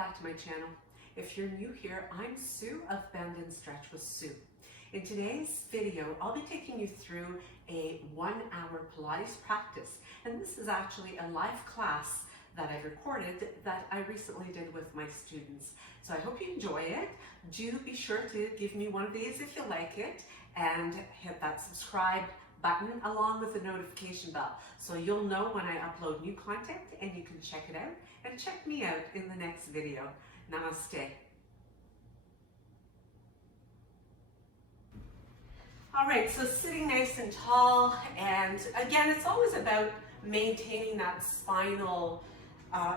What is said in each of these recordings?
back to my channel. If you're new here, I'm Sue of Bendnstretch with Sue. In today's video, I'll be taking you through a 1-hour Pilates practice. And this is actually a live class that I've recorded that I recently did with my students. So I hope you enjoy it. Do be sure to give me one of these if you like it, and hit that subscribe button along with the notification bell so you'll know when I upload new content and you can check it out and check me out in the next video. Namaste. All right, so sitting nice and tall, and again, it's always about maintaining that spinal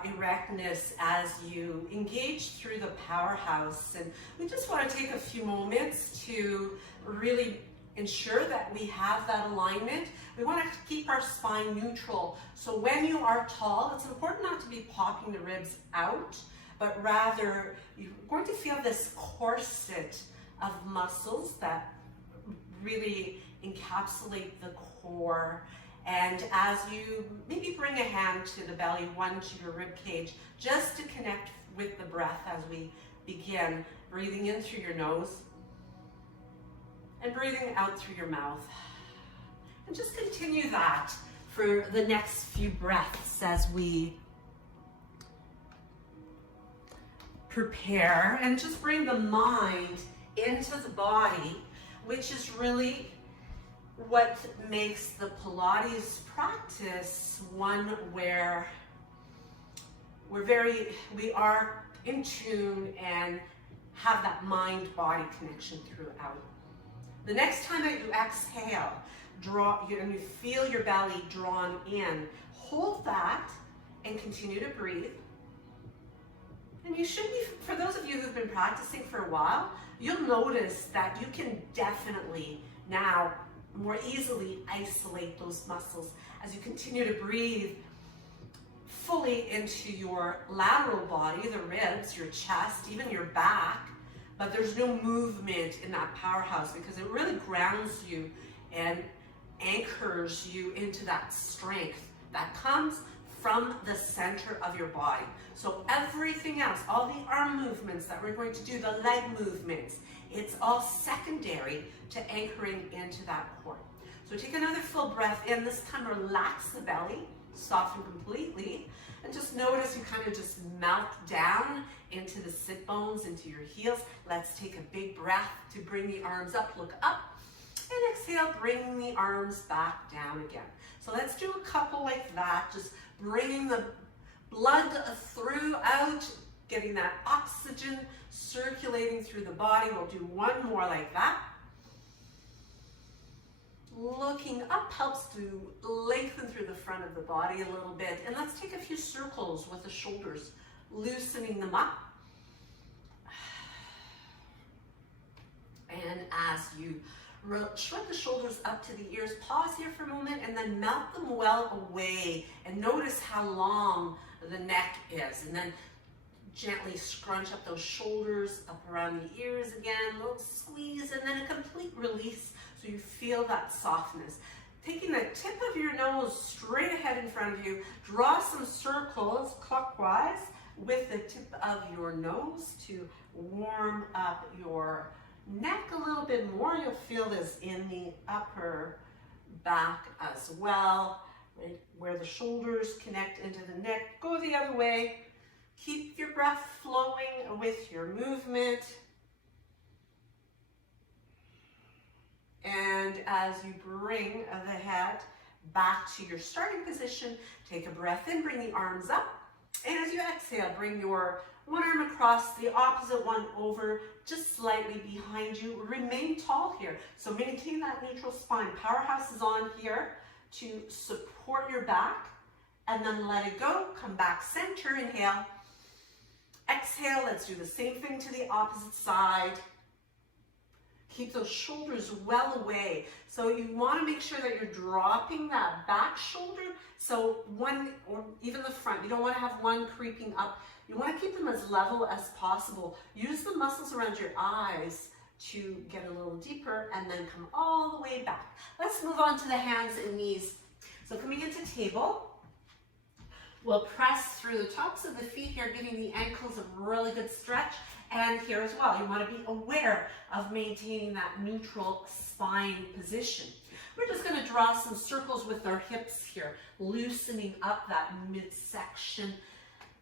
erectness as you engage through the powerhouse. And we just want to take a few moments to really ensure that we have that alignment. We want to keep our spine neutral. So when you are tall, it's important not to be popping the ribs out, but rather you're going to feel this corset of muscles that really encapsulate the core. And as you maybe bring a hand to the belly, one to your rib cage, just to connect with the breath as we begin, breathing in through your nose and breathing out through your mouth. And just continue that for the next few breaths as we prepare, and just bring the mind into the body, which is really what makes the Pilates practice one where we are in tune and have that mind-body connection throughout. The next time that you exhale, and you feel your belly drawn in, hold that and continue to breathe. And you should be, for those of you who've been practicing for a while, you'll notice that you can definitely now more easily isolate those muscles as you continue to breathe fully into your lateral body, the ribs, your chest, even your back. But there's no movement in that powerhouse because it really grounds you and anchors you into that strength that comes from the center of your body. So everything else, all the arm movements that we're going to do, the leg movements, it's all secondary to anchoring into that core. So take another full breath in. This time relax the belly, soften completely, and just notice you kind of just melt down into the sit bones, into your heels. Let's take a big breath to bring the arms up, look up, and exhale, bring the arms back down again. So let's do a couple like that, just bringing the blood throughout, getting that oxygen circulating through the body. We'll do one more like that. Looking up helps to lengthen through the front of the body a little bit. And let's take a few circles with the shoulders, loosening them up. And as you shrug the shoulders up to the ears, pause here for a moment and then melt them well away, and notice how long the neck is. And then gently scrunch up those shoulders up around the ears again, a little squeeze, and then a complete release so you feel that softness. Taking the tip of your nose straight ahead in front of you, draw some circles clockwise with the tip of your nose to warm up your neck a little bit more. You'll feel this in the upper back as well, right where the shoulders connect into the neck. Go the other way. Keep your breath flowing with your movement. And as you bring the head back to your starting position, take a breath in, bring the arms up. And as you exhale, bring your one arm across, the opposite one over, just slightly behind you. Remain tall here. So maintain that neutral spine. Powerhouse is on here to support your back. And then let it go. Come back center. Inhale. Exhale. Let's do the same thing to the opposite side. Keep those shoulders well away. So you want to make sure that you're dropping that back shoulder. So one, or even the front, you don't want to have one creeping up. You want to keep them as level as possible. Use the muscles around your eyes to get a little deeper and then come all the way back. Let's move on to the hands and knees. So coming into table, We'll press through the tops of the feet here, giving the ankles a really good stretch. And here as well, you want to be aware of maintaining that neutral spine position. We're just going to draw some circles with our hips here, loosening up that midsection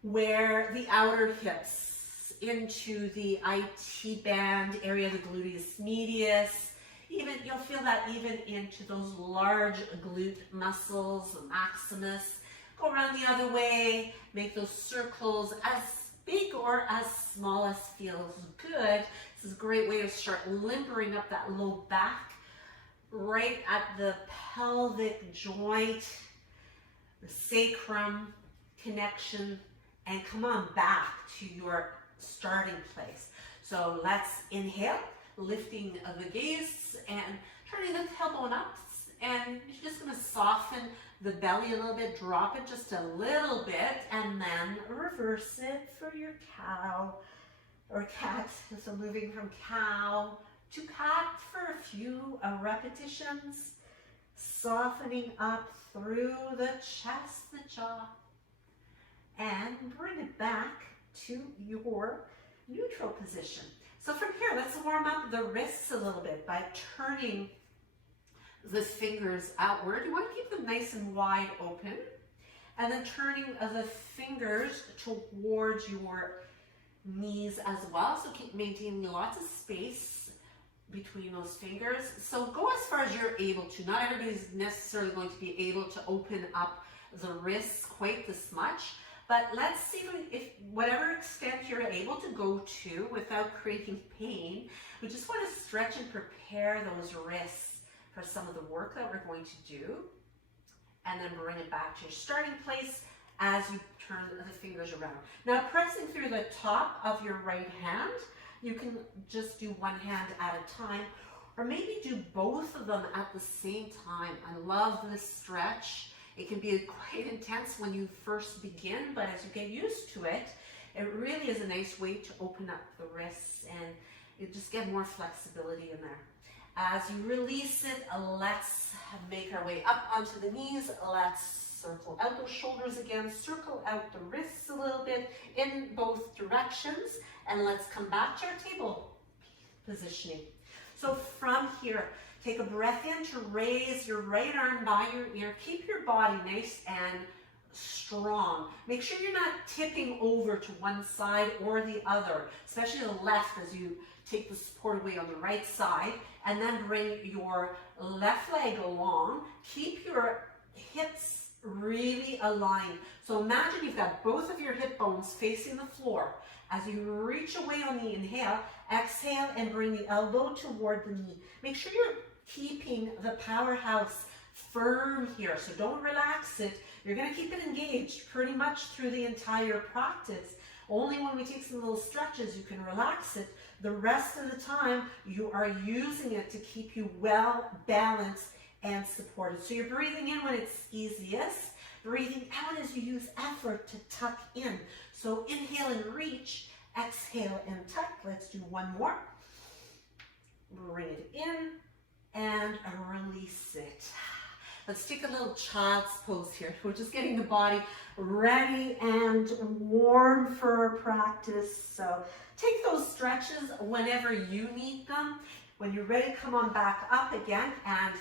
where the outer hips into the IT band area, the gluteus medius. Even you'll feel that even into those large glute muscles, the maximus. Go around the other way, make those circles as big or as small as feels good. This is a great way to start limbering up that low back, right at the pelvic joint, the sacrum connection, and come on back to your starting place. So let's inhale, lifting the gaze and turning the tailbone up, and you're just going to soften the belly a little bit, drop it just a little bit, and then reverse it for your cow or cat. So moving from cow to cat for a few repetitions, softening up through the chest, the jaw, and bring it back to your neutral position. So from here, let's warm up the wrists a little bit by turning the fingers outward. You want to keep them nice and wide open. And then turning the fingers towards your knees as well. So keep maintaining lots of space between those fingers. So go as far as you're able to. Not everybody's necessarily going to be able to open up the wrists quite this much. But let's see if whatever extent you're able to go to without creating pain, we just want to stretch and prepare those wrists for some of the work that we're going to do, and then bring it back to your starting place as you turn the fingers around. Now pressing through the top of your right hand, you can just do one hand at a time, or maybe do both of them at the same time. I love this stretch. It can be quite intense when you first begin, but as you get used to it, it really is a nice way to open up the wrists and you just get more flexibility in there. As you release it, let's make our way up onto the knees. Let's circle out those shoulders again, circle out the wrists a little bit in both directions, and let's come back to our table positioning. So from here, take a breath in to raise your right arm by your ear. Keep your body nice and strong. Make sure you're not tipping over to one side or the other, especially the left as you take the support away on the right side, and then bring your left leg along. Keep your hips really aligned. So imagine you've got both of your hip bones facing the floor. As you reach away on the inhale, exhale and bring the elbow toward the knee. Make sure you're keeping the powerhouse firm here, so don't relax it. You're going to keep it engaged pretty much through the entire practice. Only when we take some little stretches you can relax it. The rest of the time you are using it to keep you well balanced and supported. So you're breathing in when it's easiest, breathing out as you use effort to tuck in. So inhale and reach, exhale and tuck. Let's do one more. Bring it in and release it. Let's take a little child's pose here. We're just getting the body ready and warm for our practice. So take those stretches whenever you need them. When you're ready, come on back up again and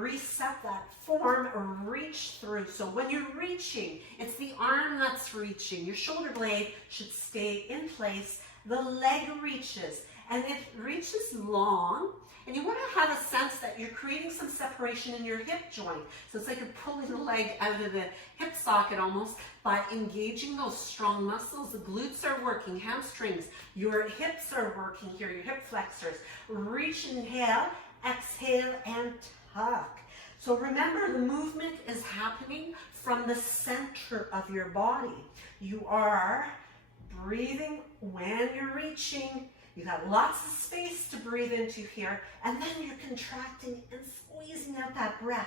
reset that form, reach through. So when you're reaching, it's the arm that's reaching. Your shoulder blade should stay in place. The leg reaches, and it reaches long. And you want to have a sense that you're creating some separation in your hip joint. So it's like you're pulling the leg out of the hip socket almost by engaging those strong muscles. The glutes are working, hamstrings, your hips are working here, your hip flexors. Reach, inhale, exhale, and tuck. So remember, the movement is happening from the center of your body. You are breathing when you're reaching. You got lots of space to breathe into here, and then you're contracting and squeezing out that breath.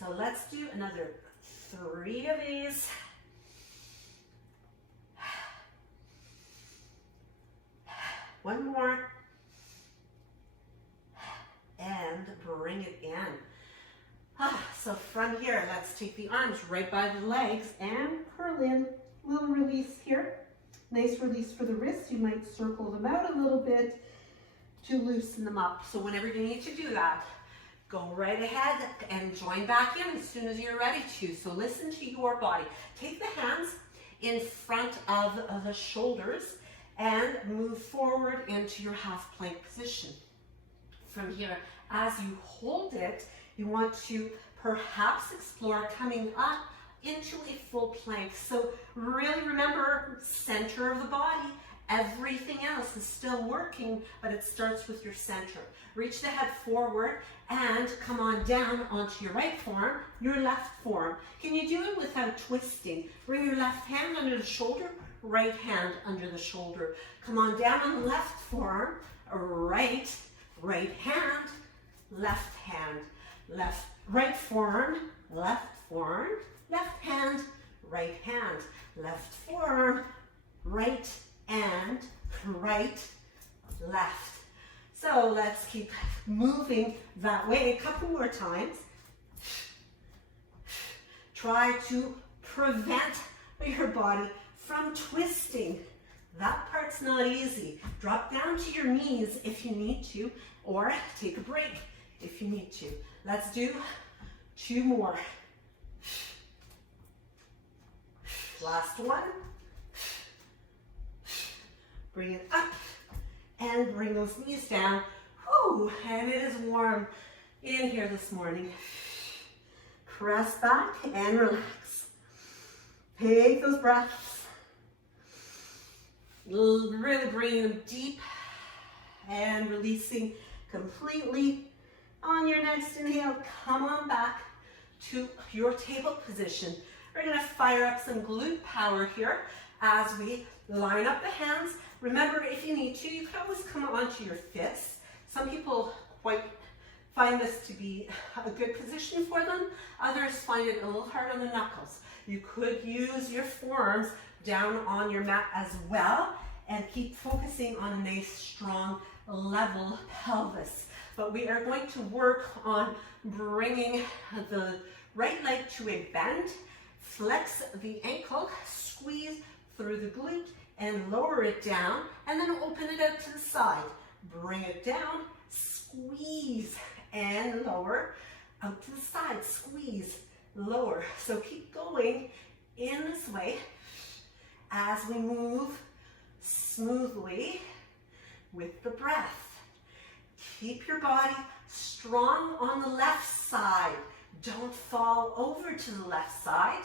So let's do another 3 of these. One more. And let's take the arms right by the legs and curl in. Little release here. Nice release for the wrists. You might circle them out a little bit to loosen them up. So whenever you need to do that, go right ahead and join back in as soon as you're ready to. So listen to your body. Take the hands in front of the shoulders and move forward into your half plank position. From here, as you hold it, you want to perhaps explore coming up into a full plank. So really remember, center of the body. Everything else is still working, but it starts with your center. Reach the head forward and come on down onto your right forearm, your left forearm. Can you do it without twisting? Bring your left hand under the shoulder, right hand under the shoulder. Come on down on the left forearm, right hand, left hand, right forearm, left hand, right hand, left forearm, right and right, left. So let's keep moving that way a couple more times. Try to prevent your body from twisting. That part's not easy. Drop down to your knees if you need to, or take a break if you need to. Let's do 2 more. Last one. Bring it up and bring those knees down. Whew, and it is warm in here this morning. Press back and relax. Take those breaths. Really bringing them deep and releasing completely. On your next inhale, come on back to your table position. We're going to fire up some glute power here as we line up the hands. Remember, if you need to, you can always come onto your fists. Some people quite find this to be a good position for them. Others find it a little hard on the knuckles. You could use your forearms down on your mat as well and keep focusing on a nice, strong, level pelvis. But we are going to work on bringing the right leg to a bend, flex the ankle, squeeze through the glute, and lower it down, and then open it out to the side. Bring it down, squeeze, and lower, out to the side, squeeze, lower. So keep going in this way as we move smoothly with the breath. Keep your body strong on the left side. Don't fall over to the left side,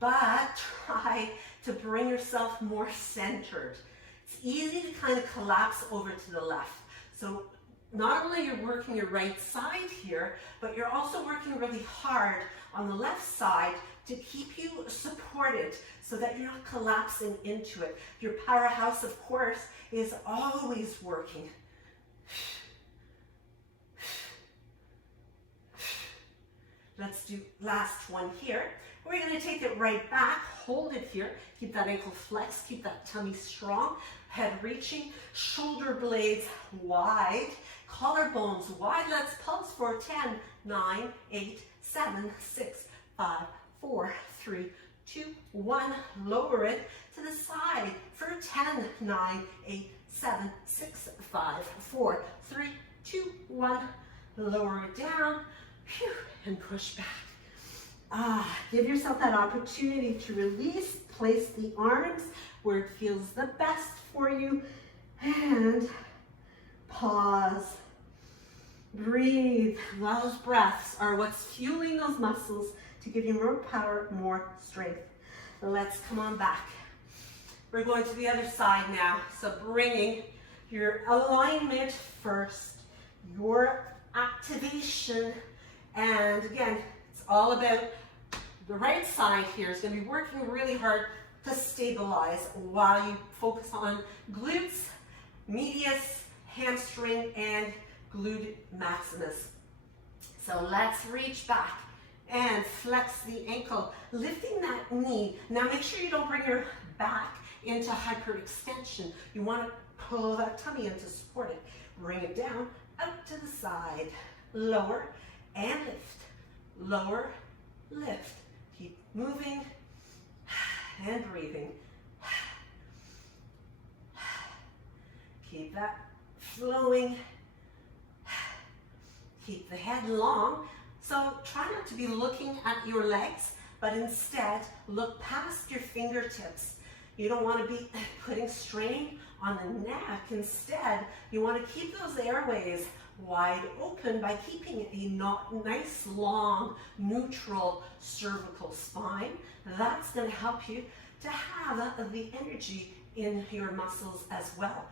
but try to bring yourself more centered. It's easy to kind of collapse over to the left. So not only you're working your right side here, but you're also working really hard on the left side to keep you supported so that you're not collapsing into it. Your powerhouse, of course, is always working. Let's do last one here. We're going to take it right back, hold it here, keep that ankle flexed, keep that tummy strong, head reaching, shoulder blades wide, collarbones wide. Let's pulse for 10, 9, 8, 7, 6, 5, 4, 3, 2, 1. Lower it to the side for 10, 9, 8, 7, 6, 5, 4, 3, 2, 1. Lower it down, and push back. Give yourself that opportunity to release. Place the arms where it feels the best for you. And pause. Breathe. Those breaths are what's fueling those muscles to give you more power, more strength. Let's come on back. We're going to the other side now. So bringing your alignment first, your activation. And again, it's all about the right side here is going to be working really hard to stabilize while you focus on glutes, medius, hamstring, and glute maximus. So let's reach back and flex the ankle, lifting that knee. Now make sure you don't bring your back into hyperextension. You want to pull that tummy in to support it. Bring it down, out to the side, lower, and lift, lower, lift. Keep moving and breathing. Keep that flowing. Keep the head long. So try not to be looking at your legs, but instead look past your fingertips. You don't want to be putting strain on the neck. Instead, you want to keep those airways wide open by keeping a nice, long, neutral cervical spine. That's going to help you to have the energy in your muscles as well.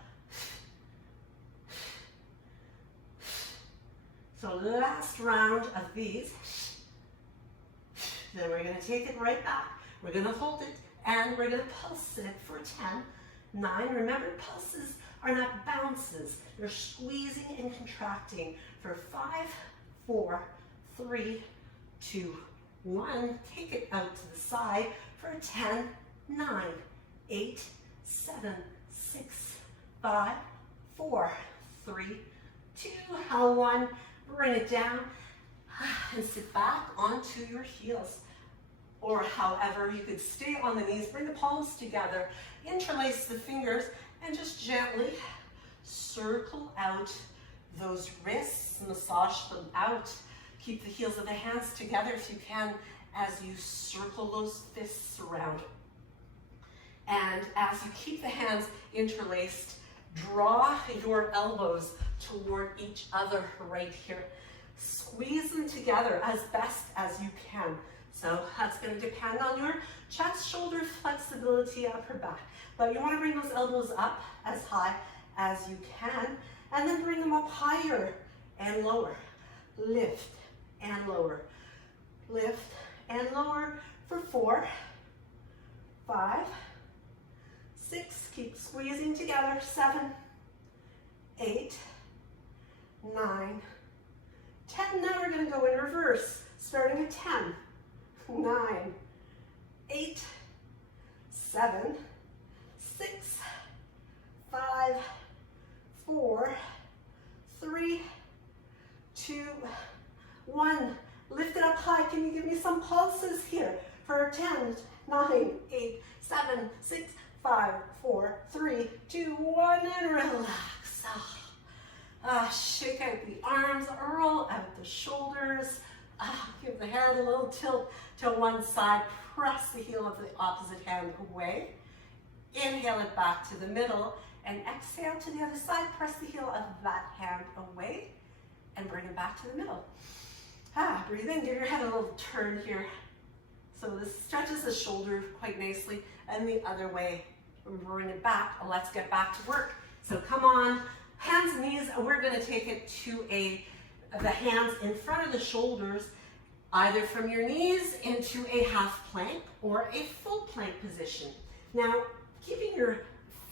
So last round of these. Then we're going to take it right back. We're going to hold it and we're going to pulse it for 10, 9. Remember, pulses are not bounces. They're squeezing and contracting for 5, 4, 3, 2, 1. Take it out to the side for 10, 9, 8, 7, 6, 5, 4, 3, 2, 1. Bring it down and sit back onto your heels. Or however, you could stay on the knees, bring the palms together, interlace the fingers, and just gently circle out those wrists, massage them out. Keep the heels of the hands together if you can as you circle those fists around. And as you keep the hands interlaced, draw your elbows toward each other right here. Squeeze them together as best as you can. So that's going to depend on your chest, shoulder flexibility, upper back. But you want to bring those elbows up as high as you can, and then bring them up higher and lower. Lift and lower. Lift and lower for 4, 5, 6. Keep squeezing together. 7, 8, 9, 10. Now we're going to go in reverse, starting at 10. 9, 8, 7, 6, 5, 4, 3, 2, 1. Lift it up high. Can you give me some pulses here for 10, 9, 8, 7, 6, 5, 4, 3, 2, 1, and relax. Shake out the arms, roll out the shoulders. Give the head a little tilt to one side. Press the heel of the opposite hand away. Inhale it back to the middle. And exhale to the other side. Press the heel of that hand away. And bring it back to the middle. Breathe in. Give your head a little turn here. So this stretches the shoulder quite nicely. And the other way. Bring it back. Let's get back to work. So come on. Hands and knees. We're going to take it to the hands in front of the shoulders, either from your knees into a half plank or a full plank position. Now, keeping your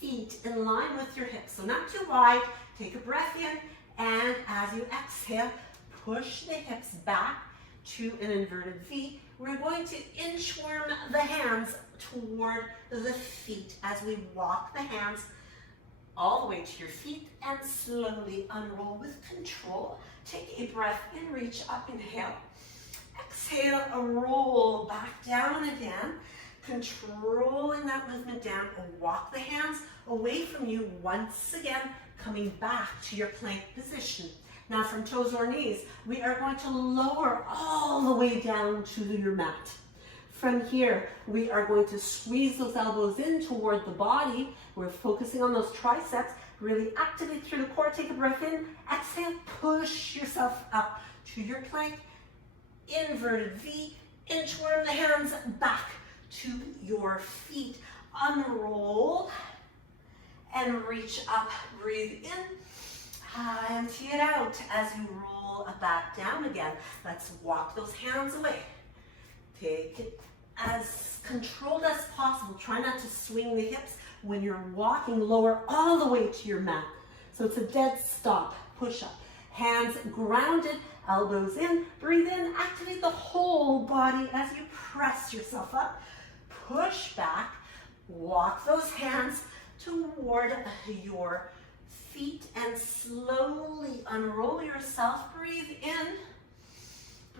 feet in line with your hips, so not too wide. Take a breath in, and as you exhale, push the hips back to an inverted V. We're going to inchworm the hands toward the feet as we walk the hands all the way to your feet and slowly unroll with control. Take a breath in, reach up, inhale. Exhale, roll back down again. Controlling that movement down, and walk the hands away from you once again, coming back to your plank position. Now from toes or knees, we are going to lower all the way down to your mat. From here, we are going to squeeze those elbows in toward the body. We're focusing on those triceps. Really activate through the core. Take a breath in. Exhale, push yourself up to your plank. Inverted V. Inchworm the hands back to your feet. Unroll and reach up. Breathe in. Empty it out as you roll back down again. Let's walk those hands away. Take it as controlled as possible. Try not to swing the hips when you're walking. Lower all the way to your mat. So it's a dead stop. Push up. Hands grounded, elbows in. Breathe in. Activate the whole body as you press yourself up. Push back. Walk those hands toward your feet and slowly unroll yourself. Breathe in.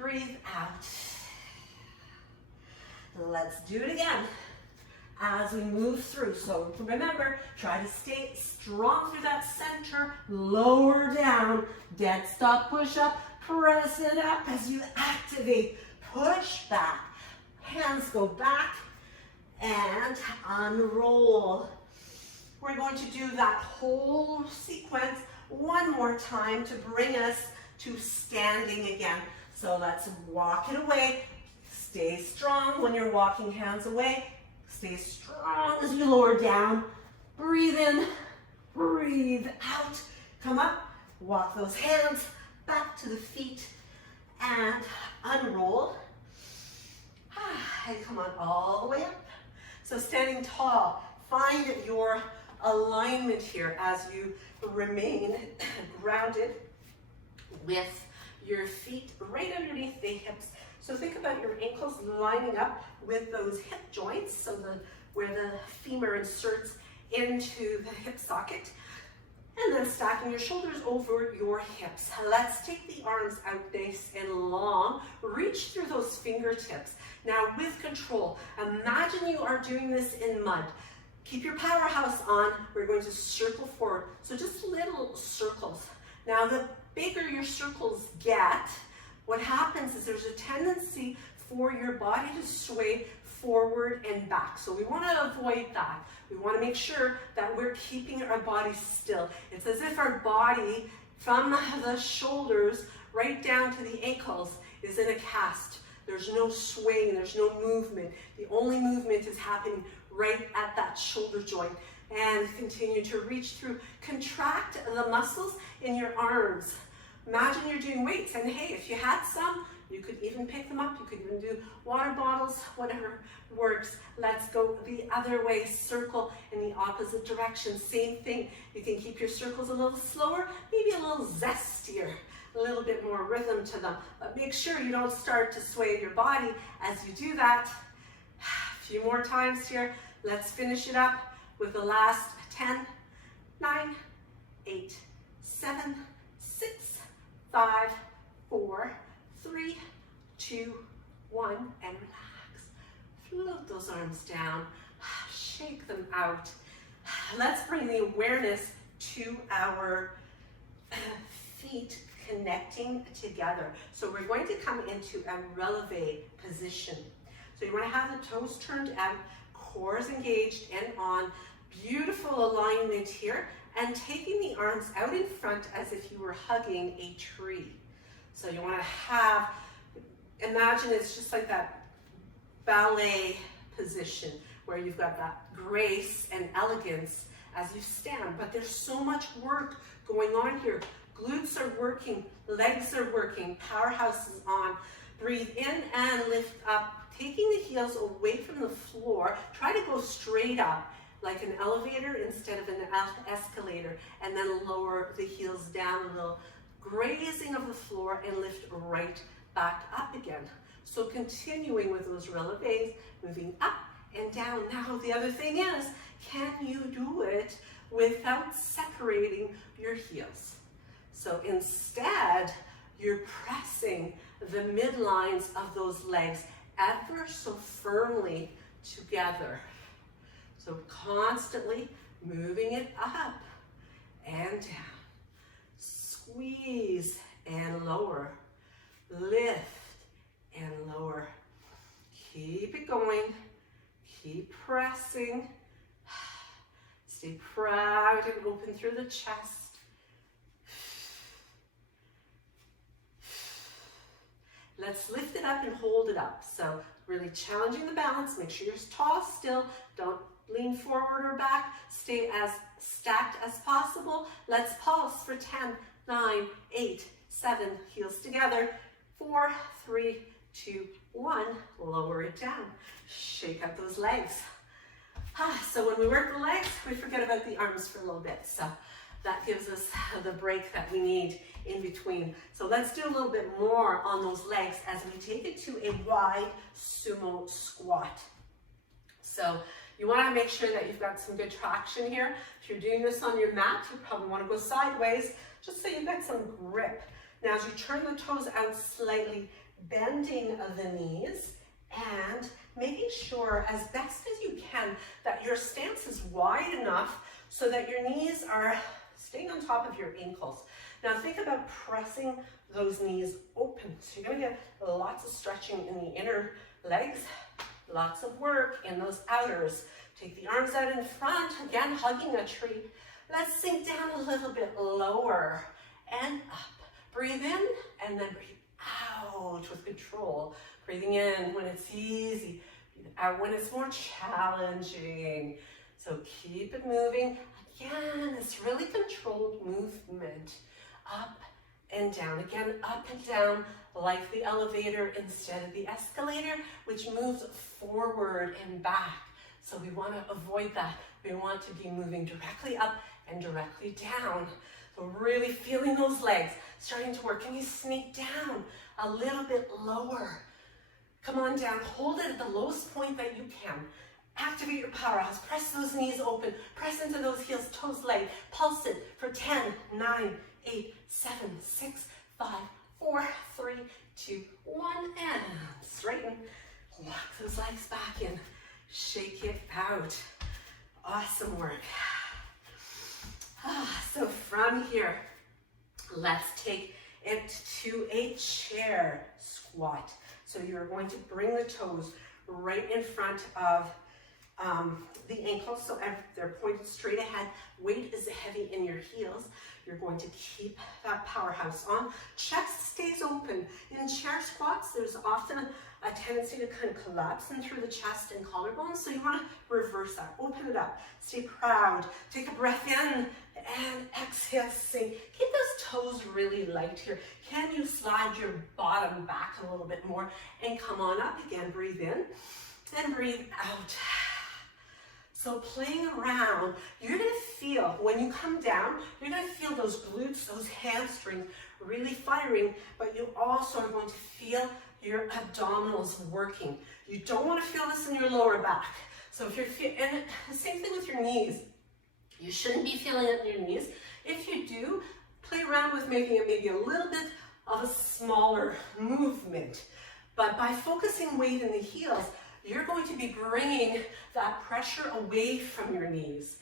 Breathe out. Let's do it again as we move through. So remember, try to stay strong through that center, lower down, dead stop push up, press it up as you activate, push back, hands go back, and unroll. We're going to do that whole sequence one more time to bring us to standing again. So let's walk it away. Stay strong when you're walking, hands away. Stay strong as you lower down. Breathe in, breathe out. Come up, walk those hands back to the feet and unroll. And come on all the way up. So standing tall, find your alignment here as you remain grounded with your feet right underneath the hips. So think about your ankles lining up with those hip joints, so where the femur inserts into the hip socket, and then stacking your shoulders over your hips. Let's take the arms out nice and long. Reach through those fingertips. Now with control, imagine you are doing this in mud. Keep your powerhouse on. We're going to circle forward. So just little circles. Now the bigger your circles get, what happens is there's a tendency for your body to sway forward and back. So we want to avoid that. We want to make sure that we're keeping our body still. It's as if our body, from the shoulders right down to the ankles, is in a cast. There's no swaying, there's no movement. The only movement is happening right at that shoulder joint. And continue to reach through. Contract the muscles in your arms. Imagine you're doing weights, and hey, if you had some, you could even pick them up. You could even do water bottles, whatever works. Let's go the other way, circle in the opposite direction. Same thing. You can keep your circles a little slower, maybe a little zestier, a little bit more rhythm to them. But make sure you don't start to sway your body as you do that. A few more times here. Let's finish it up with the last 10, 9, 8, 7, 6, 5, 4, 3, 2, 1, and relax. Float those arms down, shake them out. Let's bring the awareness to our feet connecting together. So we're going to come into a releve position. So you want to have the toes turned out, core is engaged and on. Beautiful alignment here, and taking the arms out in front as if you were hugging a tree. So you want to have, imagine it's just like that ballet position where you've got that grace and elegance as you stand, but there's so much work going on here. Glutes are working, legs are working, powerhouse is on. Breathe in and lift up, taking the heels away from the floor. Try to go straight up like an elevator instead of an escalator, and then lower the heels down a little, grazing of the floor, and lift right back up again. So continuing with those releves, moving up and down. Now the other thing is, can you do it without separating your heels? So instead, you're pressing the midlines of those legs ever so firmly together. So constantly moving it up and down. Squeeze and lower. Lift and lower. Keep it going. Keep pressing. Stay proud and open through the chest. Let's lift it up and hold it up. So really challenging the balance. Make sure you're tall still. Don't lean forward or back. Stay as stacked as possible. Let's pulse for 10, 9, 8, 7. Heels together. 4, 3, 2, 1. Lower it down. Shake out those legs. So when we work the legs, we forget about the arms for a little bit. So that gives us the break that we need in between. So let's do a little bit more on those legs as we take it to a wide sumo squat. So you want to make sure that you've got some good traction here. If you're doing this on your mat, you probably want to go sideways just so you've got some grip. Now as you turn the toes out slightly, bending the knees, and making sure as best as you can that your stance is wide enough so that your knees are staying on top of your ankles. Now think about pressing those knees open. So you're going to get lots of stretching in the inner legs, lots of work in those outers. Take the arms out in front, again hugging a tree. Let's sink down a little bit lower and up. Breathe in and then breathe out with control. Breathing in when it's easy, breathe out when it's more challenging. So keep it moving. Again, it's really controlled movement. Up and down. Again, up and down like the elevator instead of the escalator, which moves forward and back. So we want to avoid that. We want to be moving directly up and directly down. So really feeling those legs starting to work. Can you sneak down a little bit lower? Come on down. Hold it at the lowest point that you can. Activate your powerhouse. Press those knees open. Press into those heels, toes, leg. Pulse it for 10, 9, 8, 7, 6, 5, 4, 3, 2, 1, and straighten. Lock those legs back in. Shake it out. Awesome work. So from here, let's take it to a chair squat. So you're going to bring the toes right in front of the ankles, so they're pointed straight ahead. Weight is heavy in your heels. You're going to keep that powerhouse on. Chest stays open. In chair squats, there's often a tendency to kind of collapse in through the chest and collarbones, so you want to reverse that. Open it up. Stay proud. Take a breath in and exhale, sink. Keep those toes really light here. Can you slide your bottom back a little bit more and come on up again? Breathe in and breathe out. So playing around, you're going to feel, when you come down, you're going to feel those glutes, those hamstrings really firing, but you also are going to feel your abdominals working. You don't want to feel this in your lower back. So if you're and the same thing with your knees. You shouldn't be feeling it in your knees. If you do, play around with making it maybe a little bit of a smaller movement. But by focusing weight in the heels, you're going to be bringing that pressure away from your knees.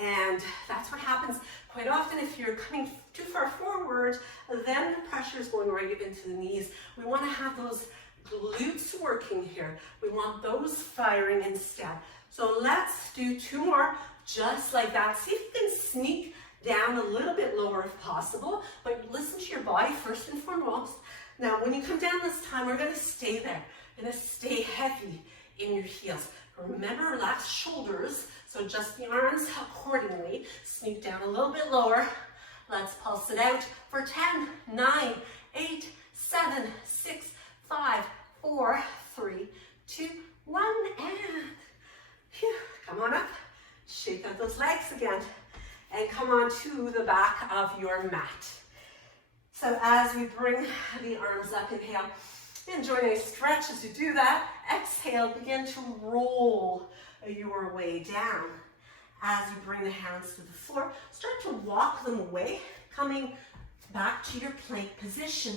And that's what happens quite often if you're coming too far forward, then the pressure is going right into the knees. We want to have those glutes working here. We want those firing instead. So let's do 2 more just like that. See if you can sneak down a little bit lower if possible, but listen to your body first and foremost. Now, when you come down this time, we're going to stay there. We're going to stay heavy in your heels. Remember, relax shoulders, so adjust the arms accordingly. Sneak down a little bit lower. Let's pulse it out for 10, 9, 8, 7, 6, 5, 4, 3, 2, 1, and phew, come on up. Shake out those legs again, and come on to the back of your mat. So as we bring the arms up, inhale. Enjoy a nice stretch as you do that. Exhale, begin to roll your way down. As you bring the hands to the floor, start to walk them away, coming back to your plank position.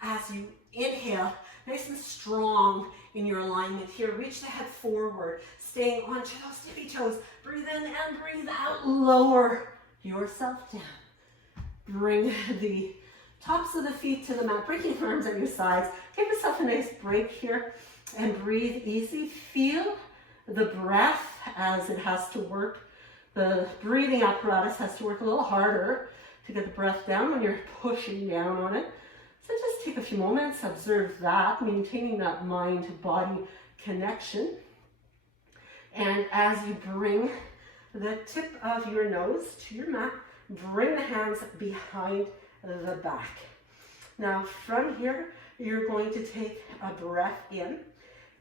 As you inhale, nice and strong in your alignment here. Reach the head forward, staying onto those tippy toes. Breathe in and breathe out. Lower yourself down. Bring the tops of the feet to the mat, breaking arms at your sides. Give yourself a nice break here and breathe easy. Feel the breath as it has to work. The breathing apparatus has to work a little harder to get the breath down when you're pushing down on it. So just take a few moments, observe that, maintaining that mind-body connection. And as you bring the tip of your nose to your mat, bring the hands behind the back. Now from here, you're going to take a breath in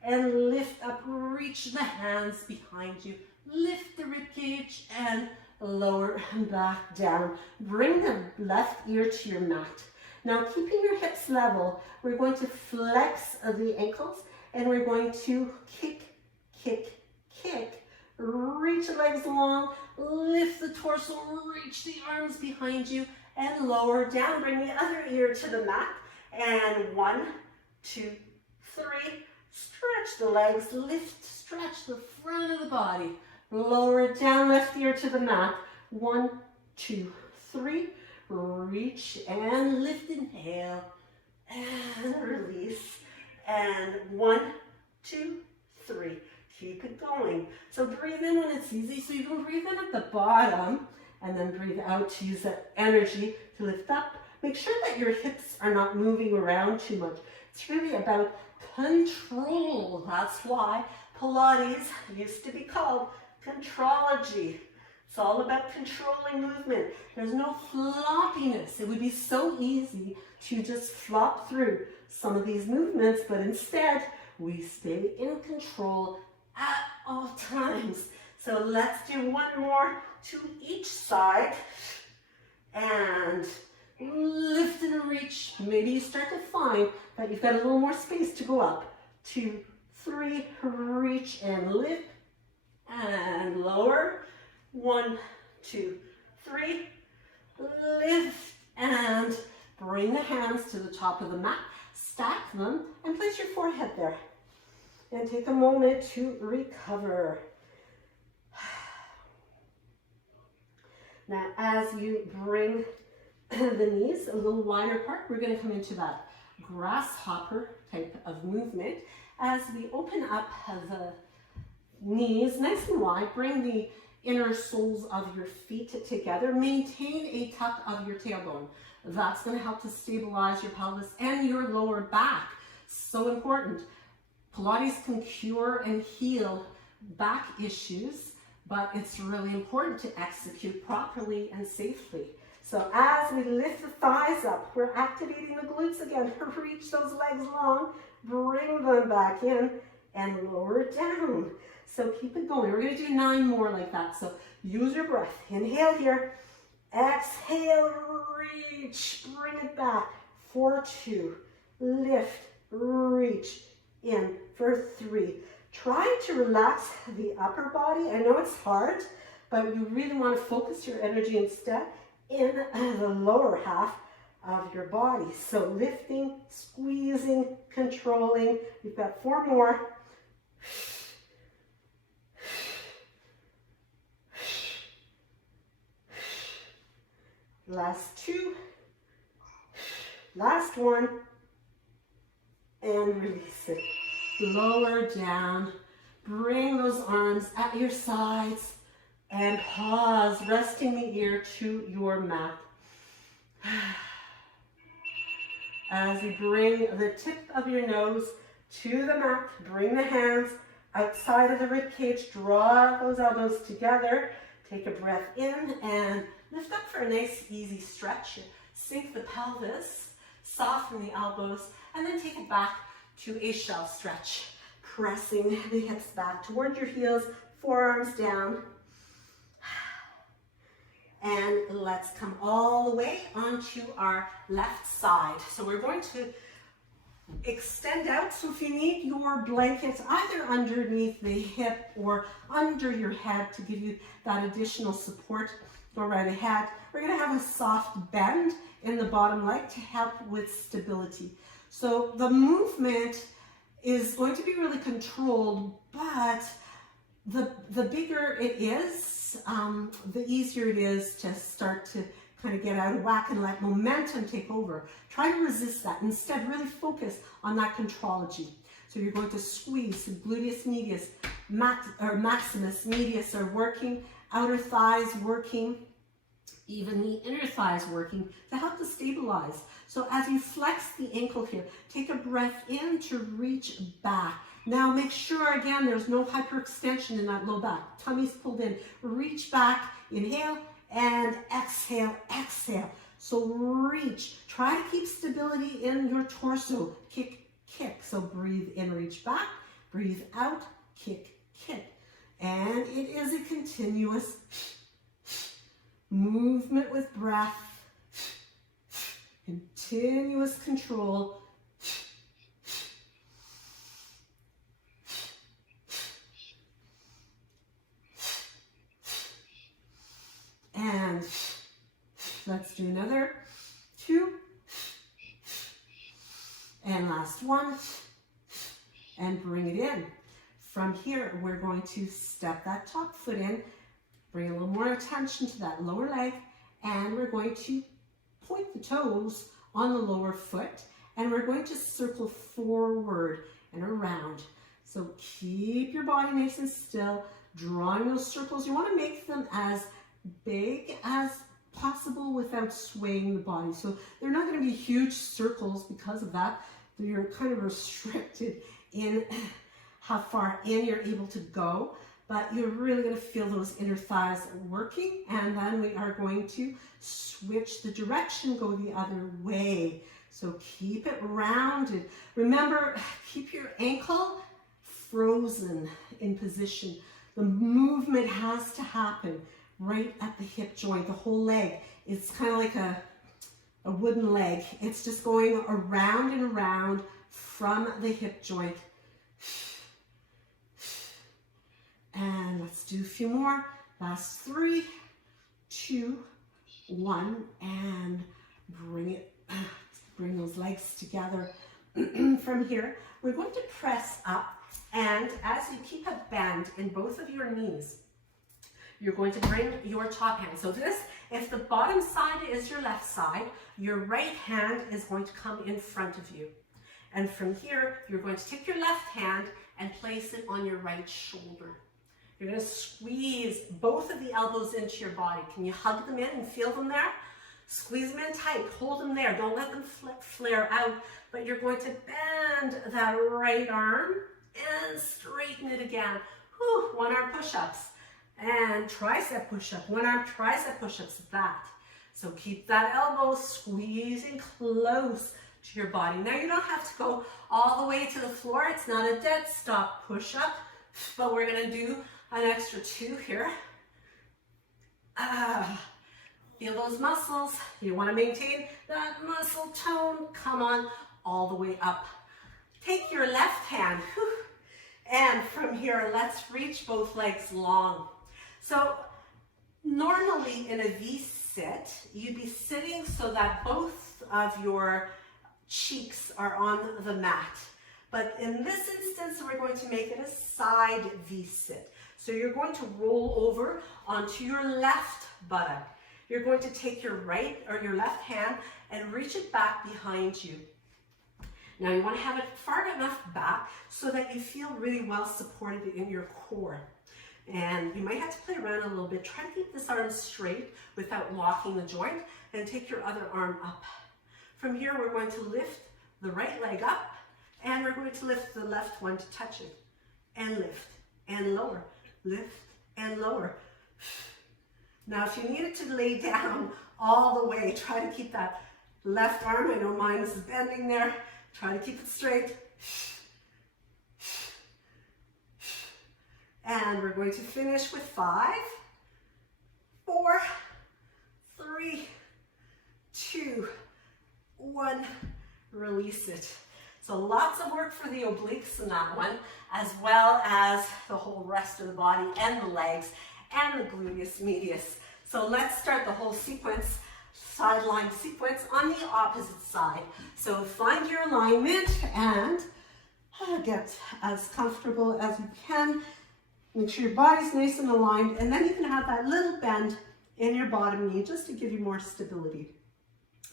and lift up, reach the hands behind you, lift the ribcage and lower back down. Bring the left ear to your mat. Now keeping your hips level, we're going to flex the ankles and we're going to kick, kick, kick. Reach the legs long, lift the torso, reach the arms behind you, and lower down. Bring the other ear to the mat. And 1, 2, 3, Stretch the legs, lift, stretch the front of the body. Lower it down, left ear to the mat. 1, 2, 3. Reach and lift, inhale. And release. And 1, 2, 3. Keep it going. So breathe in when it's easy. So you can breathe in at the bottom and then breathe out to use that energy to lift up. Make sure that your hips are not moving around too much. It's really about control. That's why Pilates used to be called Contrology. It's all about controlling movement. There's no floppiness. It would be so easy to just flop through some of these movements, but instead we stay in control at all times. So let's do one more to each side. And lift and reach. Maybe you start to find that you've got a little more space to go up. 2, 3, reach and lift and lower. 1, 2, 3, lift and bring the hands to the top of the mat. Stack them and place your forehead there. And take a moment to recover. Now, as you bring the knees a little wider apart, we're going to come into that grasshopper type of movement. As we open up the knees nice and wide, bring the inner soles of your feet together. Maintain a tuck of your tailbone. That's going to help to stabilize your pelvis and your lower back. So important. Pilates can cure and heal back issues, but it's really important to execute properly and safely. So as we lift the thighs up, we're activating the glutes again. Reach those legs long, bring them back in, and lower it down. So keep it going. We're going to do 9 more like that. So use your breath. Inhale here. Exhale, reach, bring it back. 4, 2, lift, reach, in for 3. Try to relax the upper body. I know it's hard, but you really want to focus your energy instead in the lower half of your body. So lifting, squeezing, controlling. You've got 4 more. Last 2. Last 1. And release it. Lower down. Bring those arms at your sides and pause, resting the ear to your mat. As you bring the tip of your nose to the mat, bring the hands outside of the rib cage, draw those elbows together, take a breath in and lift up for a nice easy stretch. Sink the pelvis, soften the elbows, and then take it back to a shell stretch, pressing the hips back toward your heels, forearms down. And let's come all the way onto our left side. So we're going to extend out. So if you need your blankets either underneath the hip or under your head to give you that additional support, go right ahead. We're going to have a soft bend in the bottom leg to help with stability. So the movement is going to be really controlled, but the bigger it is, the easier it is to start to kind of get out of whack and let momentum take over. Try to resist that. Instead, really focus on that contrology. So you're going to squeeze. So gluteus medius, maximus, medius are working, outer thighs working, even the inner thighs working to help to stabilize. So as you flex the ankle here, take a breath in to reach back. Now make sure, again, there's no hyperextension in that low back. Tummy's pulled in. Reach back, inhale, and exhale, exhale. So reach. Try to keep stability in your torso. Kick, kick. So breathe in, reach back. Breathe out, kick, kick. And it is a continuous movement with breath. Continuous control. And let's do another 2. And last 1. and bring it in. From here, we're going to step that top foot in, bring a little more attention to that lower leg, and we're going to point the toes on the lower foot, and we're going to circle forward and around. So keep your body nice and still, drawing those circles. You want to make them as big as possible without swaying the body. So they're not going to be huge circles because of that. You're kind of restricted in how far in you're able to go, but you're really going to feel those inner thighs working. And then we are going to switch the direction, go the other way. So keep it rounded. Remember, keep your ankle frozen in position. The movement has to happen right at the hip joint. The whole leg, it's kind of like a wooden leg. It's just going around and around from the hip joint. And let's do a few more. Last 3, 2, 1, and bring those legs together. From here, we're going to press up, and as you keep a bend in both of your knees, you're going to bring your top hand. So this, if the bottom side is your left side, your right hand is going to come in front of you. And from here, you're going to take your left hand and place it on your right shoulder. You're going to squeeze both of the elbows into your body. Can you hug them in and feel them there? Squeeze them in tight, hold them there. Don't let them flare out, but you're going to bend that right arm and straighten it again. Whew, one arm push-ups and tricep push-up. One arm tricep push-ups, that. So keep that elbow squeezing close to your body. Now you don't have to go all the way to the floor. It's not a dead stop push-up, but we're going to do an extra 2 here. Feel those muscles. You want to maintain that muscle tone. Come on, all the way up. Take your left hand, and from here, let's reach both legs long. So normally in a V-sit, you'd be sitting so that both of your cheeks are on the mat. But in this instance, we're going to make it a side V-sit. So you're going to roll over onto your left buttock. You're going to take your right or your left hand and reach it back behind you. Now you want to have it far enough back so that you feel really well supported in your core. And you might have to play around a little bit. Try to keep this arm straight without locking the joint, and take your other arm up. From here, we're going to lift the right leg up, and we're going to lift the left one to touch it. And lift and lower, lift and lower. Now, if you needed to lay down all the way, try to keep that left arm, I know mine is bending there, try to keep it straight. And we're going to finish with 5, 4, 3, 2, 1, release it. So lots of work for the obliques in that one, as well as the whole rest of the body and the legs and the gluteus medius. So let's start the whole sequence, sideline sequence, on the opposite side. So find your alignment and get as comfortable as you can. Make sure your body's nice and aligned, and then you can have that little bend in your bottom knee just to give you more stability.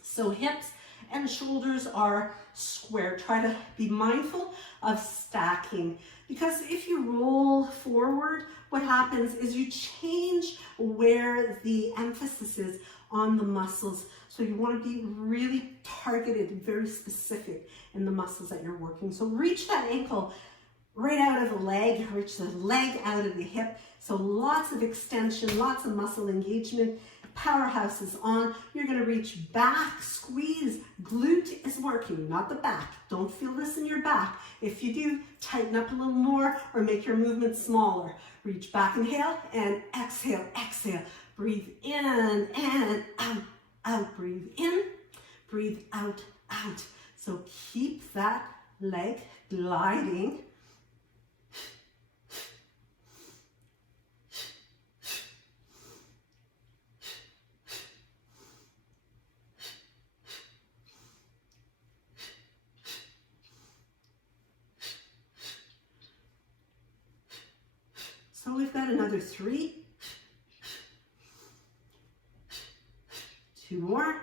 So hips and shoulders are square. Try to be mindful of stacking, because if you roll forward, what happens is you change where the emphasis is on the muscles. So you want to be really targeted and very specific in the muscles that you're working. So reach that ankle right out of the leg, reach the leg out of the hip. So lots of extension, lots of muscle engagement. Powerhouse is on. You're going to reach back, squeeze. Glute is working, not the back. Don't feel this in your back. If you do, tighten up a little more or make your movement smaller. Reach back, inhale, and exhale, exhale. Breathe in and out, out. Breathe in, breathe out, out. So keep that leg gliding. another 3. 2 more.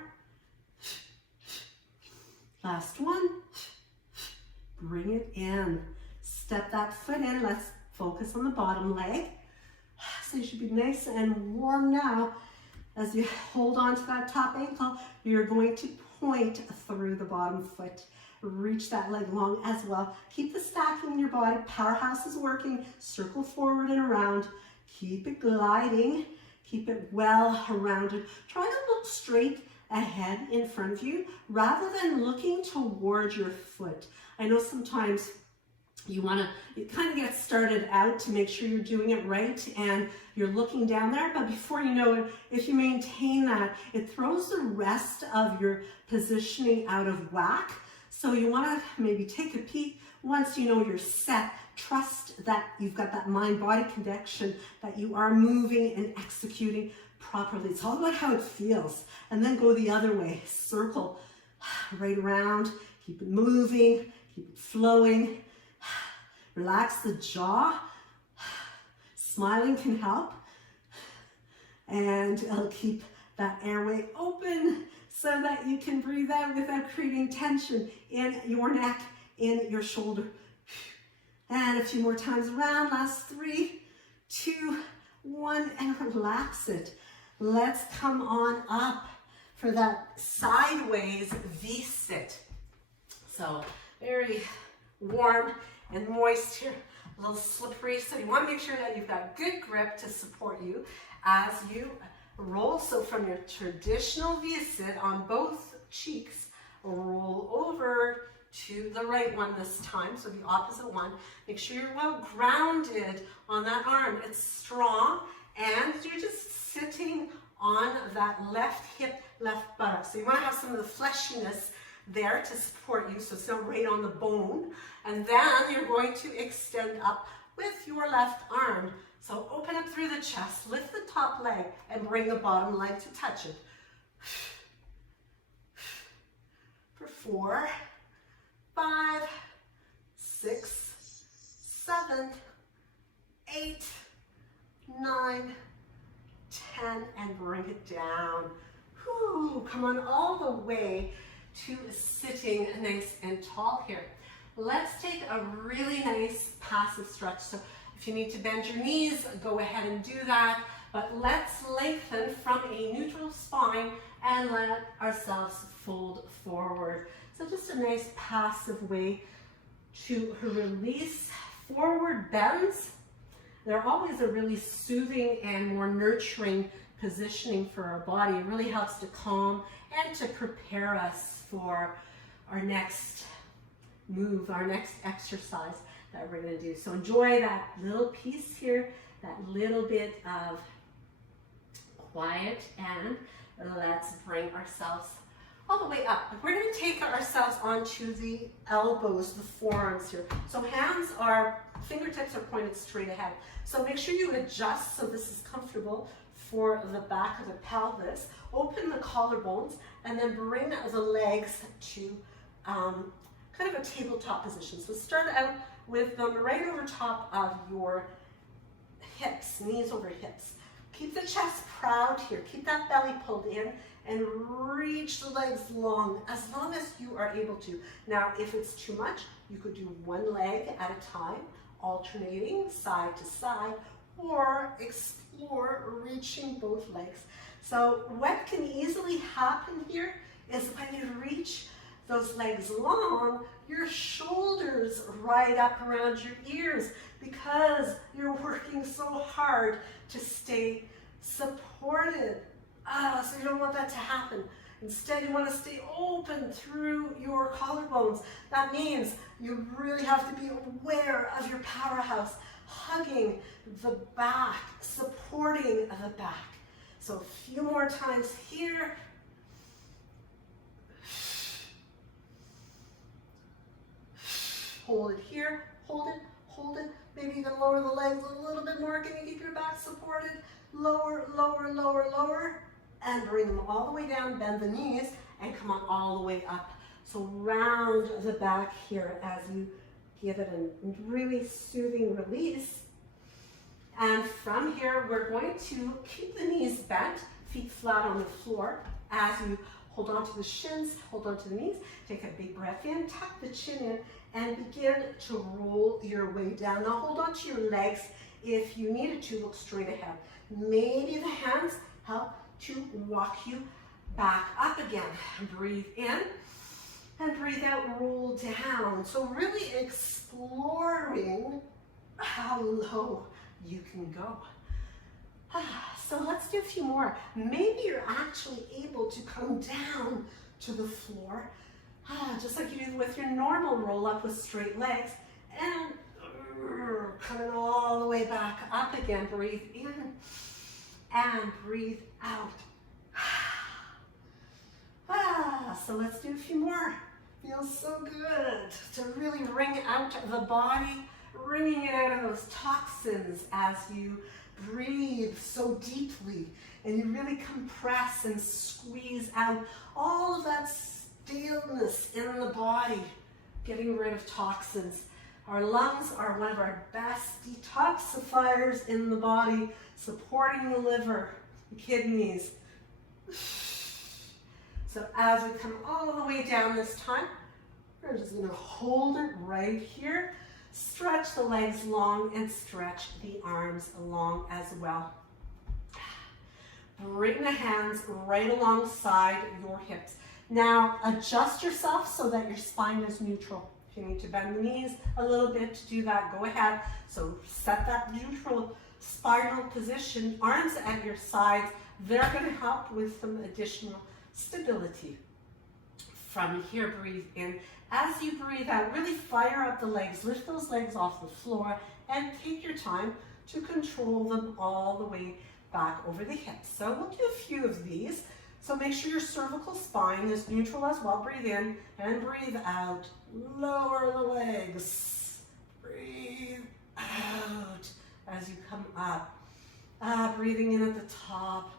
Last one. Bring it in. Step that foot in. Let's focus on the bottom leg. So you should be nice and warm now. As you hold on to that top ankle, you're going to point through the bottom foot. Reach that leg long as well. Keep the stacking in your body. Powerhouse is working. Circle forward and around. Keep it gliding. Keep it well rounded. Try to look straight ahead in front of you rather than looking towards your foot. I know sometimes you want to kind of get started out to make sure you're doing it right and you're looking down there, but before you know it, if you maintain that, it throws the rest of your positioning out of whack. So you want to maybe take a peek once you know you're set. Trust that you've got that mind-body connection, that you are moving and executing properly. It's all about how it feels. And then go the other way. Circle right around. Keep it moving. Keep it flowing. Relax the jaw. Smiling can help. And it'll keep that airway open so that you can breathe out without creating tension in your neck, in your shoulder. And a few more times around. Last 3, 2, 1, and relax it. Let's come on up for that sideways V-sit. So very warm and moist here, a little slippery. So you want to make sure that you've got good grip to support you as you roll. So from your traditional V-sit on both cheeks, roll over to the right one this time, so the opposite one. Make sure you're well grounded on that arm. It's strong, and you're just sitting on that left hip, left buttock. So you want to have some of the fleshiness there to support you, so it's not right on the bone. And then you're going to extend up with your left arm. So open up through the chest, lift the top leg, and bring the bottom leg to touch it. For 4, 5, 6, 7, 8, 9, 10, and bring it down. Whew, come on all the way to sitting nice and tall here. Let's take a really nice passive stretch. So if you need to bend your knees, go ahead and do that. But let's lengthen from a neutral spine and let ourselves fold forward. So just a nice passive way to release. Forward bends. They're always a really soothing and more nurturing positioning for our body. It really helps to calm and to prepare us for our next move, our next exercise that we're going to do. So enjoy that little piece here, that little bit of quiet, and let's bring ourselves all the way up. We're going to take ourselves onto the elbows, the forearms here. So fingertips are pointed straight ahead. So make sure you adjust so this is comfortable for the back of the pelvis. Open the collarbones and then bring the legs to kind of a tabletop position. So start out with them right over top of your hips, knees over hips. Keep the chest proud here. Keep that belly pulled in and reach the legs long as you are able to. Now, if it's too much, you could do one leg at a time, alternating side to side, or explore reaching both legs. So what can easily happen here is when you reach those legs long, your shoulders ride up around your ears because you're working so hard to stay supported. So you don't want that to happen. Instead, you want to stay open through your collarbones. That means you really have to be aware of your powerhouse, hugging the back, supporting the back. So a few more times here. Hold it here, hold it, hold it. Maybe you can lower the legs a little bit more. Can you keep your back supported? Lower, lower, lower, lower. And bring them all the way down, bend the knees, and come on all the way up. So round the back here as you give it a really soothing release. And from here, we're going to keep the knees bent, feet flat on the floor. As you hold on to the shins, hold on to the knees, take a big breath in, tuck the chin in, and begin to roll your way down. Now hold on to your legs. If you needed to, look straight ahead. Maybe the hands help to walk you back up again. Breathe in and breathe out, roll down. So really exploring how low you can go. So let's do a few more. Maybe you're actually able to come down to the floor, just like you do with your normal roll up with straight legs, and coming all the way back up again. Breathe in and breathe out. So let's do a few more. Feels so good to really wring out the body, wringing it out of those toxins as you breathe so deeply, and you really compress and squeeze out all of that staleness in the body, getting rid of toxins. Our lungs are one of our best detoxifiers in the body, supporting the liver, the kidneys. So as we come all the way down this time, we're just going to hold it right here. Stretch the legs long and stretch the arms long as well. Bring the hands right alongside your hips. Now adjust yourself so that your spine is neutral. If you need to bend the knees a little bit to do that, go ahead. So set that neutral spinal position, arms at your sides. They're going to help with some additional stability. From here, breathe in. As you breathe out, really fire up the legs. Lift those legs off the floor and take your time to control them all the way back over the hips. So we'll do a few of these. So make sure your cervical spine is neutral as well. Breathe in and breathe out. Lower the legs. Breathe out as you come up. Breathing in at the top.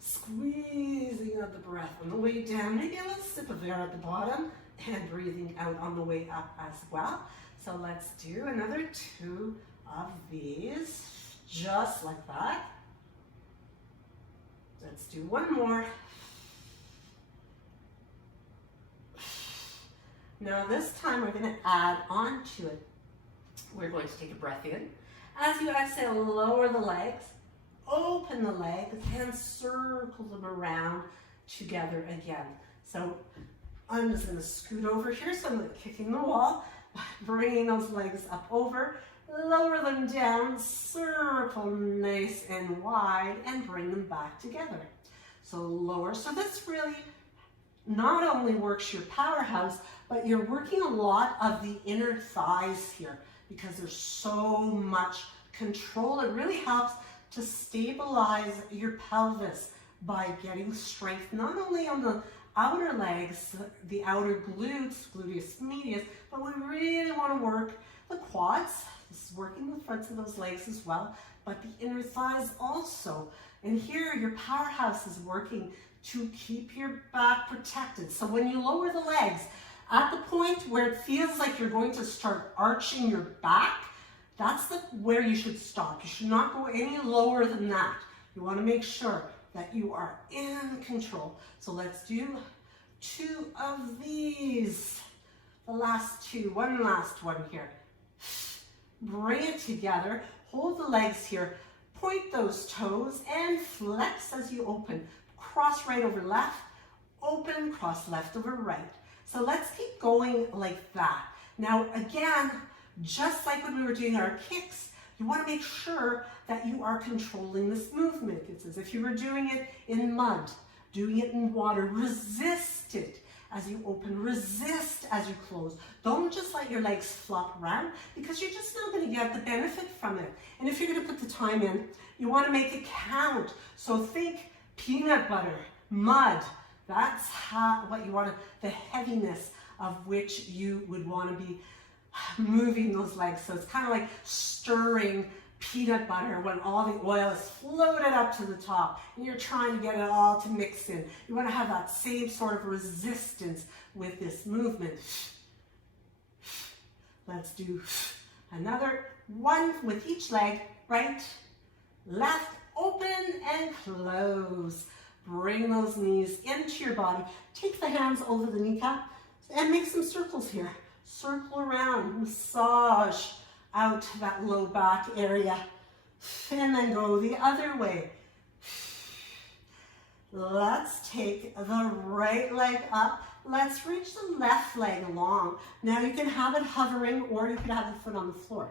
Squeezing out the breath on the way down. Maybe a little sip of air at the bottom. And breathing out on the way up as well. So let's do another 2 of these, just like that. Let's do one more. Now this time we're going to add on to it. We're going to take a breath in. As you exhale, lower the legs, open the legs, and circle them around together again. So I'm just going to scoot over here, so I'm kicking the wall, bringing those legs up over, lower them down, circle nice and wide, and bring them back together. So lower. So this really not only works your powerhouse, but you're working a lot of the inner thighs here because there's so much control. It really helps to stabilize your pelvis by getting strength, not only on the outer legs, the outer glutes, gluteus medius, but we really want to work the quads. This is working the fronts of those legs as well, but the inner thighs also. And here your powerhouse is working to keep your back protected. So when you lower the legs, at the point where it feels like you're going to start arching your back, that's where you should stop. You should not go any lower than that. You want to make sure that you are in control. So let's do 2 of these. The last 2, one last one here. Bring it together, hold the legs here, point those toes and flex as you open. Cross right over left, open, cross left over right. So let's keep going like that. Now again, just like when we were doing our kicks, you want to make sure that you are controlling this movement. It's as if you were doing it in mud, doing it in water. Resist it as you open, resist as you close. Don't just let your legs flop around because you're just not going to get the benefit from it. And if you're going to put the time in, you want to make it count. So think peanut butter, mud. That's what you want to, the heaviness of which you would want to be moving those legs. So it's kind of like stirring peanut butter when all the oil is floated up to the top and you're trying to get it all to mix in. You want to have that same sort of resistance with this movement. Let's do another one with each leg, right left, open and close. Bring those knees into your body. Take the hands over the kneecap and make some circles here. Circle around, massage out that low back area. And then go the other way. Let's take the right leg up. Let's reach the left leg long. Now you can have it hovering or you can have the foot on the floor.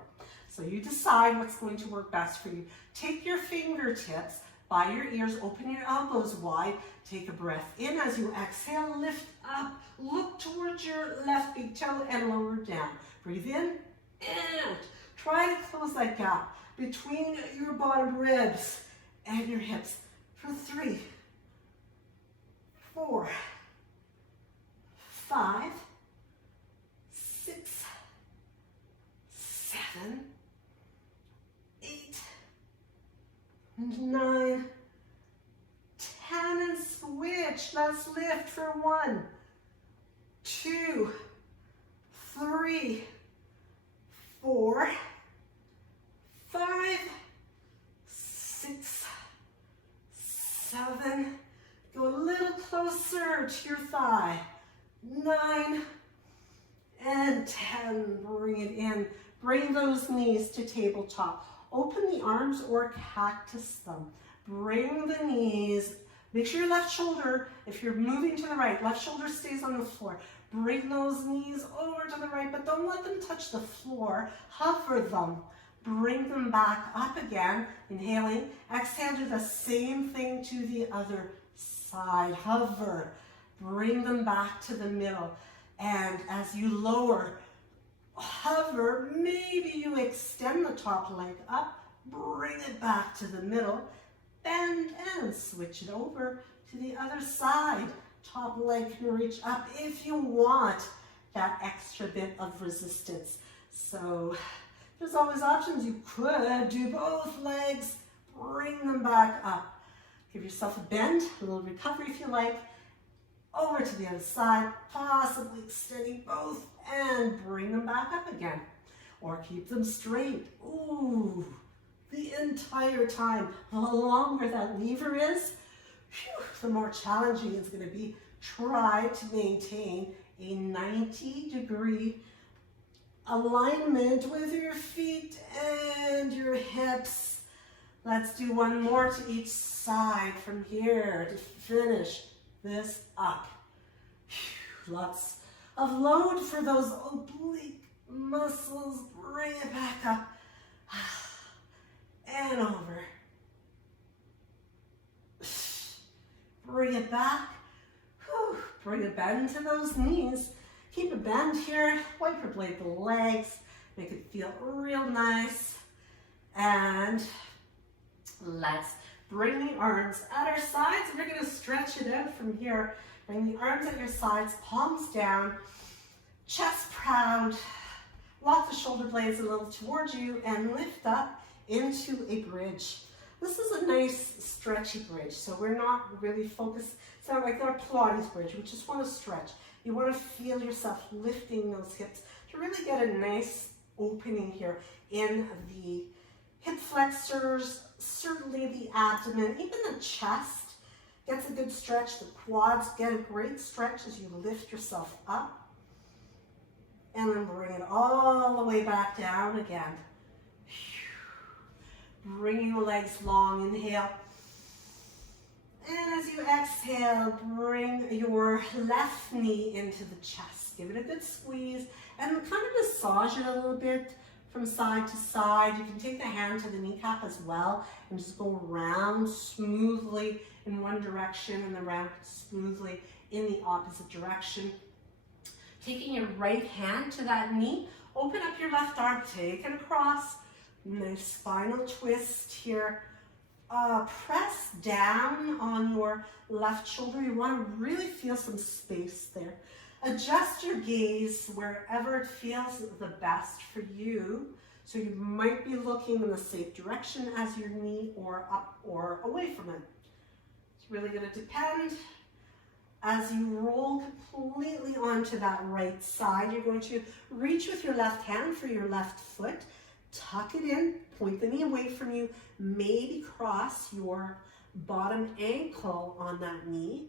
So you decide what's going to work best for you. Take your fingertips by your ears, open your elbows wide. Take a breath in as you exhale, lift up, look towards your left big toe and lower down. Breathe in and out. Try to close that gap between your bottom ribs and your hips for 3, 4, 5, 6, 7, 8, 9, 10, and switch. Let's lift for 1, 2, 3, 4, 5, 6, 7, go a little closer to your thigh, 9, and 10, bring it in. Bring those knees to tabletop. Open the arms or cactus them. Bring the knees, make sure your left shoulder, if you're moving to the right, left shoulder stays on the floor. Bring those knees over to the right, but don't let them touch the floor. Hover them. Bring them back up again. Inhaling. Exhale, do the same thing to the other side. Hover. Bring them back to the middle. And as you lower, hover, maybe you extend the top leg up. Bring it back to the middle. Bend and switch it over to the other side. Top leg can reach up if you want that extra bit of resistance. So there's always options. You could do both legs, bring them back up. Give yourself a bend, a little recovery if you like. Over to the other side, possibly extending both and bring them back up again. Or keep them straight. Ooh, the entire time. The longer that lever is, the more challenging it's going to be. Try to maintain a 90-degree alignment with your feet and your hips. Let's do one more to each side from here to finish this up. Lots of load for those oblique muscles. Bring it back up and over. Bring it back. Bring a bend to those knees. Keep a bend here. Wiper blade the legs. Make it feel real nice. And let's bring the arms at our sides. We're going to stretch it out from here. Bring the arms at your sides, palms down, chest proud. Walk the shoulder blades a little towards you and lift up into a bridge. This is a nice stretchy bridge, so we're not really focused. It's not like our Pilates bridge. We just want to stretch. You want to feel yourself lifting those hips to really get a nice opening here in the hip flexors, certainly the abdomen, even the chest gets a good stretch. The quads get a great stretch as you lift yourself up. And then bring it all the way back down again. Bringing the legs long, inhale. And as you exhale, bring your left knee into the chest. Give it a good squeeze and kind of massage it a little bit from side to side. You can take the hand to the kneecap as well and just go around smoothly in one direction and then around smoothly in the opposite direction. Taking your right hand to that knee, open up your left arm, take it across. Nice spinal twist here. Press down on your left shoulder. You want to really feel some space there. Adjust your gaze wherever it feels the best for you. So you might be looking in the same direction as your knee or up or away from it. It's really going to depend. As you roll completely onto that right side, you're going to reach with your left hand for your left foot. tuck it in, point the knee away from you, maybe cross your bottom ankle on that knee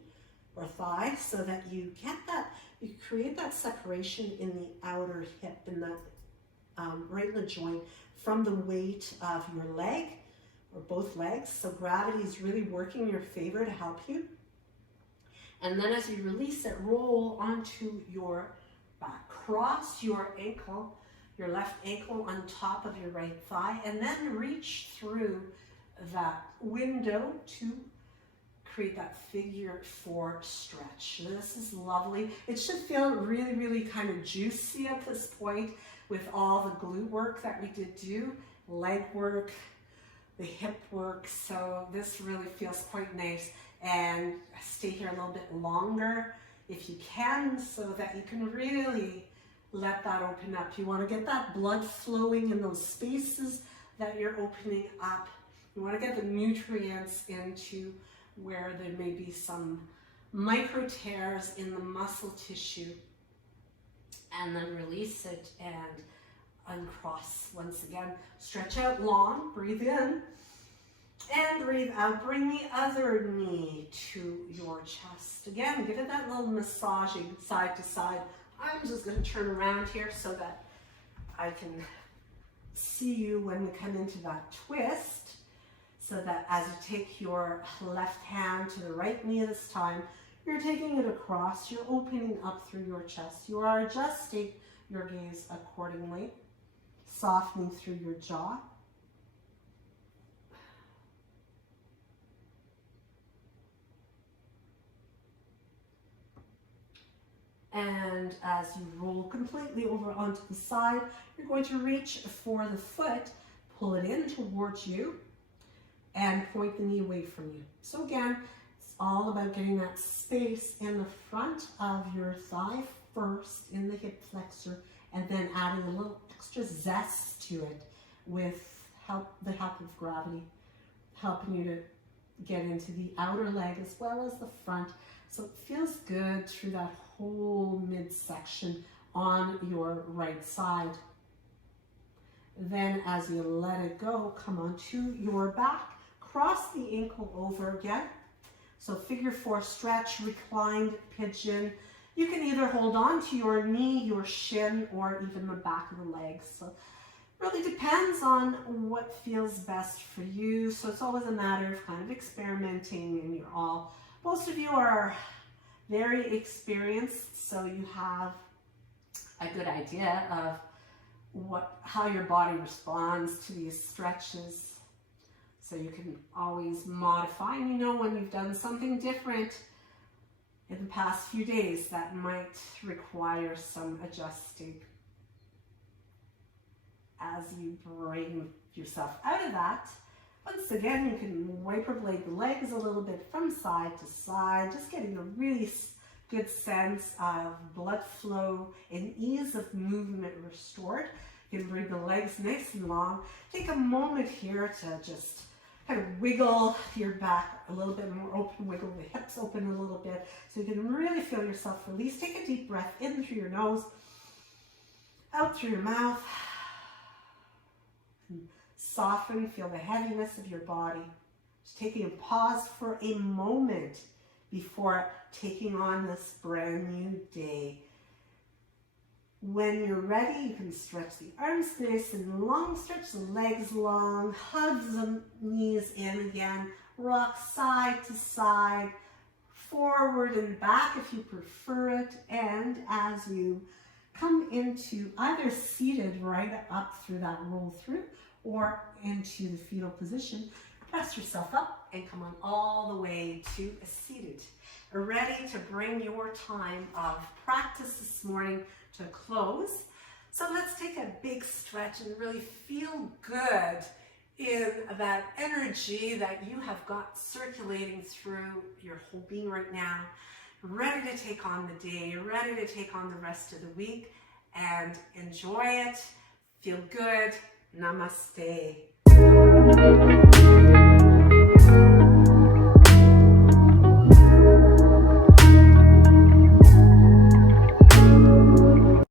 or thigh so that you get that, you create that separation in the outer hip and that right in the joint from the weight of your leg or both legs. So gravity is really working in your favor to help you. And then as you release it, roll onto your back. Cross your ankle, your left ankle on top of your right thigh, and then reach through that window to create that figure 4 stretch. This is lovely. It should feel really, really kind of juicy at this point with all the glute work that we did do, leg work, the hip work. So this really feels quite nice. And stay here a little bit longer if you can so that you can really let that open up. You want to get that blood flowing in those spaces that you're opening up. You want to get the nutrients into where there may be some micro tears in the muscle tissue. And then release it and uncross. Once again, stretch out long, breathe in. And breathe out, bring the other knee to your chest. Again, give it that little massaging side to side. I'm just going to turn around here so that I can see you when we come into that twist. So that as you take your left hand to the right knee this time, you're taking it across, you're opening up through your chest. You are adjusting your gaze accordingly, softening through your jaw. And as you roll completely over onto the side, you're going to reach for the foot, pull it in towards you, and point the knee away from you. So again, it's all about getting that space in the front of your thigh first in the hip flexor, and then adding a little extra zest to it with the help of gravity, helping you to get into the outer leg as well as the front. So it feels good through that whole midsection on your right side. Then as you let it go, come onto your back, cross the ankle over again. So figure 4 stretch, reclined pigeon. You can either hold on to your knee, your shin, or even the back of the legs. So it really depends on what feels best for you. So it's always a matter of kind of experimenting, and most of you are very experienced, so you have a good idea of how your body responds to these stretches. So you can always modify, and when you've done something different in the past few days that might require some adjusting. As you bring yourself out of that, once again, you can wiper-blade the legs a little bit from side to side, just getting a really good sense of blood flow and ease of movement restored. You can bring the legs nice and long. Take a moment here to just kind of wiggle your back a little bit more open, wiggle the hips open a little bit so you can really feel yourself release. Take a deep breath in through your nose, out through your mouth. Soften, feel the heaviness of your body. Just taking a pause for a moment before taking on this brand new day. When you're ready, you can stretch the arms nice and long, stretch the legs long, hug the knees in again, rock side to side, forward and back if you prefer it. And as you come into either seated right up through that roll through, or into the fetal position, press yourself up and come on all the way to a seated. Ready to bring your time of practice this morning to a close. So let's take a big stretch and really feel good in that energy that you have got circulating through your whole being right now. Ready to take on the day, ready to take on the rest of the week, and enjoy it. Feel good. Namaste.